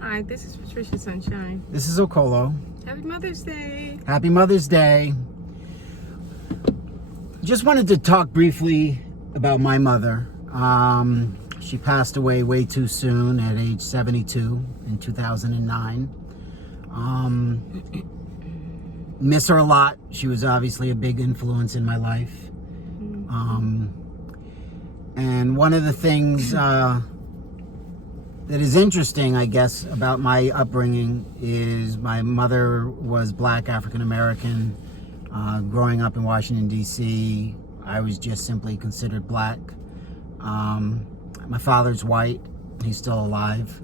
Hi, this is Patricia Sunshine. This is Okolo. Happy Mother's Day. Happy Mother's Day. Just wanted to talk briefly about my mother. She passed away way too soon at age 72 in 2009. Miss her a lot. She was obviously a big influence in my life. And one of the things that is interesting, I guess, about my upbringing is my mother was Black African American. Growing up in Washington, D.C., I was just simply considered Black. My father's white. He's still alive.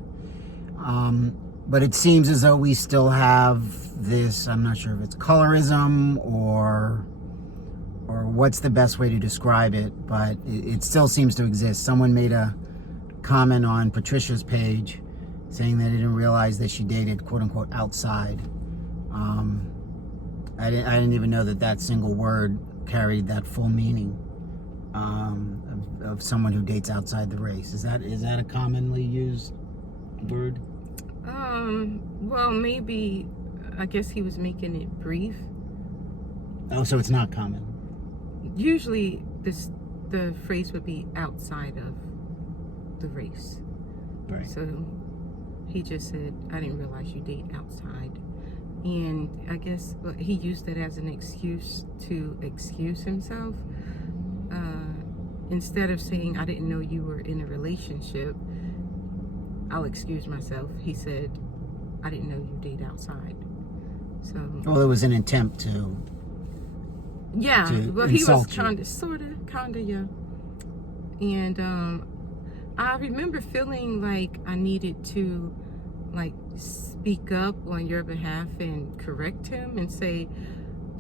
But it seems as though we still have this, I'm not sure if it's colorism or what's the best way to describe it, but it still seems to exist. Someone made a comment on Patricia's page saying that they didn't realize that she dated quote-unquote outside. I didn't even know that single word carried that full meaning of someone who dates outside the race. Is that a commonly used word? Well, maybe, I guess he was making it brief. Oh, so it's not common. Usually the phrase would be outside of the race. Right. So he just said, I didn't realize you date outside. And I guess he used it as an excuse to excuse himself. Instead of saying, I didn't know you were in a relationship, I'll excuse myself. He said, I didn't know you date outside. So. Well, it was an attempt to. Yeah, well, he was kind of, yeah. And I remember feeling like I needed to, speak up on your behalf and correct him and say,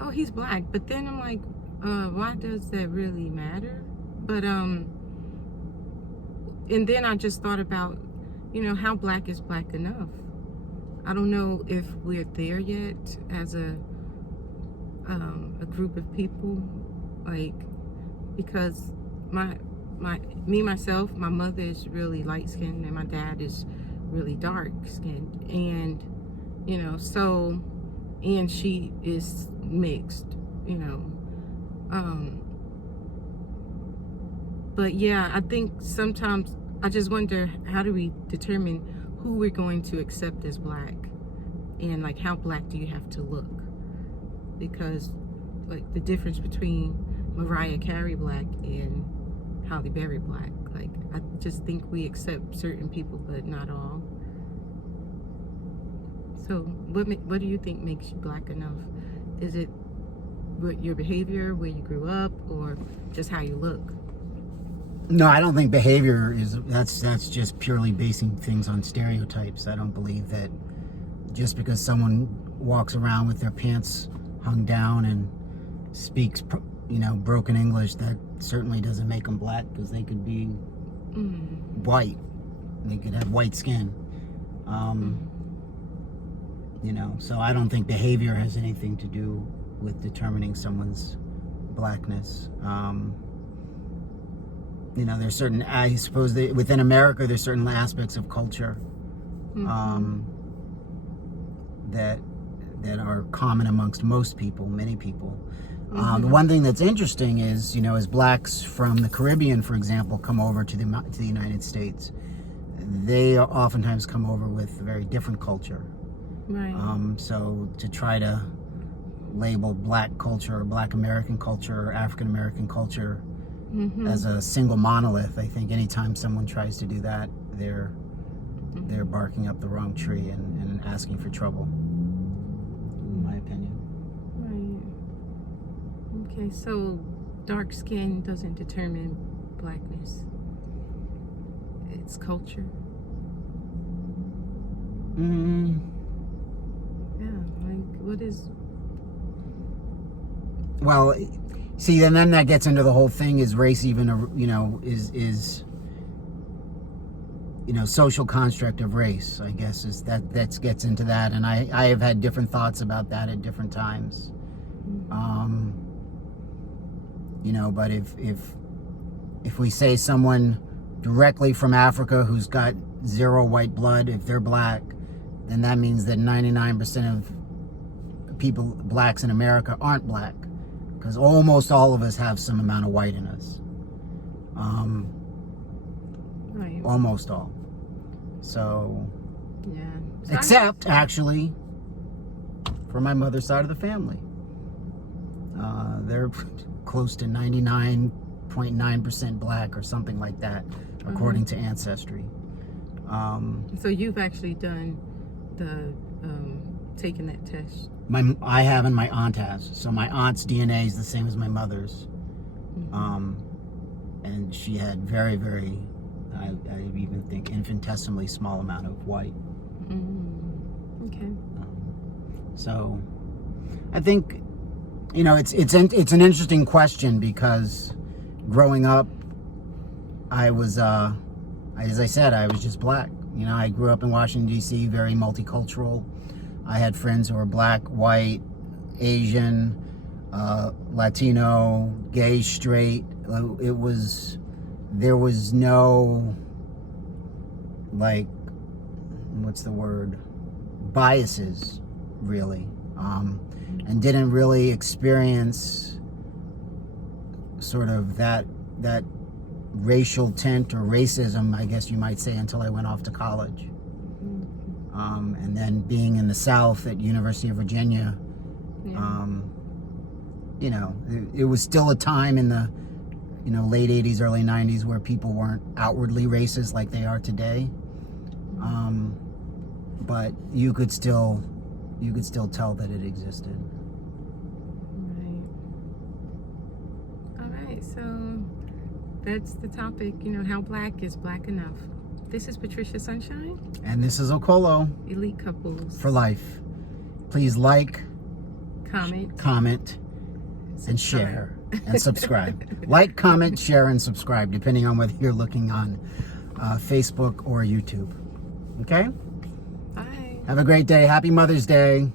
oh, he's Black. But then I'm like, why does that really matter? But, and then I just thought about, how Black is Black enough? I don't know if we're there yet as a group of people, because my mother is really light skinned and my dad is really dark skinned, and and she is mixed, but yeah, I think sometimes I just wonder, how do we determine who we're going to accept as Black, and how Black do you have to look? Because the difference between Mariah Carey Black and Halle Berry Black, I just think we accept certain people but not all. So what do you think makes you Black enough? Is it your behavior, where you grew up, or just how you look? No, I don't think behavior that's just purely basing things on stereotypes. I don't believe that just because someone walks around with their pants hung down and speaks, broken English, that certainly doesn't make them Black, because they could be white. They could have white skin. So I don't think behavior has anything to do with determining someone's Blackness. There's certain, I suppose within America, there's certain aspects of culture that are common amongst most people, many people. The one thing that's interesting is, as Blacks from the Caribbean, for example, come over to the United States, they oftentimes come over with a very different culture. Right. So to try to label Black culture or Black American culture or African American culture as a single monolith, I think anytime someone tries to do that, they're barking up the wrong tree and asking for trouble, in my opinion. Right. Okay, so dark skin doesn't determine Blackness. It's culture. Yeah, what is... Well, see, and then that gets into the whole thing, is race even is social construct of race, I guess, is that gets into that, and I have had different thoughts about that at different times. But if we say someone directly from Africa who's got zero white blood, if they're Black, then that means that 99% of people, blacks in America, aren't black, because almost all of us have some amount of white in us. Right. Almost all. So, Yeah. except actually for my mother's side of the family. They're close to 99.9% black or something like that, according to Ancestry. So you've actually done the taken that test. I have, and my aunt has. So my aunt's DNA is the same as my mother's. And she had very, very, I even think, infinitesimally small amount of white. Okay. So I think, it's an interesting question, because growing up, I was, as I said, I was just black. I grew up in Washington, D.C., very multicultural. I had friends who were black, white, Asian, Latino, gay, straight. There was no, like, what's the word? Biases, really. And didn't really experience sort of that racial tint or racism, I guess you might say, until I went off to college. And then being in the South at University of Virginia, it was still a time in the late 80s, early 90s where people weren't outwardly racist like they are today. But you could still tell that it existed. Right. All right, so that's the topic, how black is black enough. This is Patricia Sunshine. And this is Okolo. Elite Couples. For life. Please like, comment, and share, and subscribe. Like, comment, share, and subscribe, depending on whether you're looking on Facebook or YouTube. Okay? Bye. Have a great day. Happy Mother's Day.